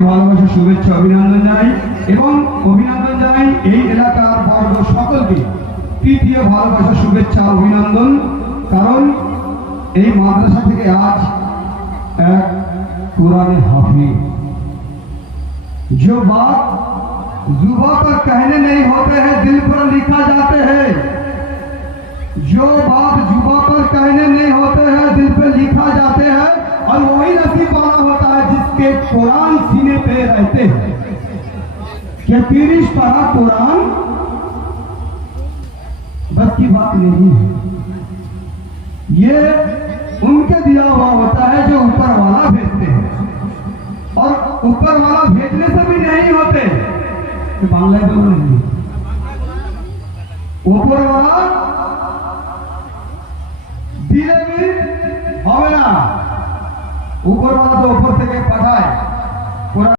ভালোবাসা শুভেচ্ছা অভিনন্দন জানাই এবং অভিনন্দন জানাই এই এলাকার বর্গ সকলকে তৃতীয় ভালোবাসা শুভেচ্ছা অভিনন্দন। কারণ এই মাদ্রাসা থেকে আজ এক कुरान हाफिज जो बात जुबान पर कहने नहीं होते हैं दिल पर लिखा जाते हैं, जो बात जुबान पर कहने नहीं होते हैं दिल पर लिखा जाते हैं और वही नसीब वाला होता है जिसके कुरान सीने पे रहते हैं। क्या तीरिश पढ़ा कुरान बस की बात नहीं है, ये उनके दिया हुआ होता है जो ऊपर वाला भेजते हैं और ऊपर वाला भेजने से भी नहीं होते। बांग्ला तो नहीं, ऊपर वाला दिले भी होवे ना, ऊपर वाला तो ऊपर से पाठाए